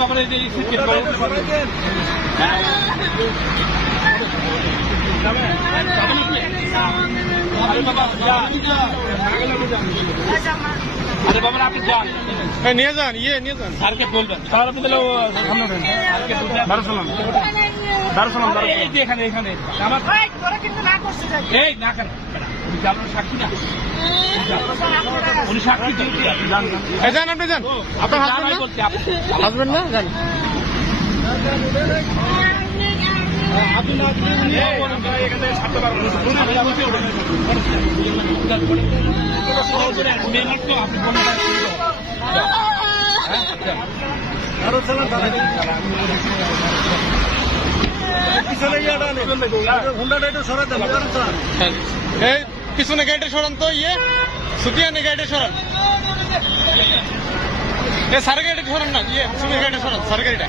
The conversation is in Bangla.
বাবার এই যে হ্যাঁ আরে বাবা আপনি যান। এই নিয়ে যান ইয়ে নিয়ে যান। স্যারকে বলবেন স্যার আপনি তাহলে ও সামনে উঠেন স্যারকে বলবেন দারুসালাম। দারুসালাম এই যে এখানে এখানে। আমার এই না সাক্ষী না। উনি সাক্ষী দিন যান যান আপনি যান আপনার হাজবেন্ড না বলছি আপনি হাজবেন্ড না যান আপনি না এখানে ছাড়তে পারব না। আমি বলছি ওটা। মিনিট তো আপনি বলুন না। হ্যাঁ? এই পিছনে গাড়িটা সরান তো ইয়ে সুতিয়ানে গাড়িটা সরান সার গাড়িটা সরান না ইয়ে সুতির গাড়িটা সরান সার গাড়িটা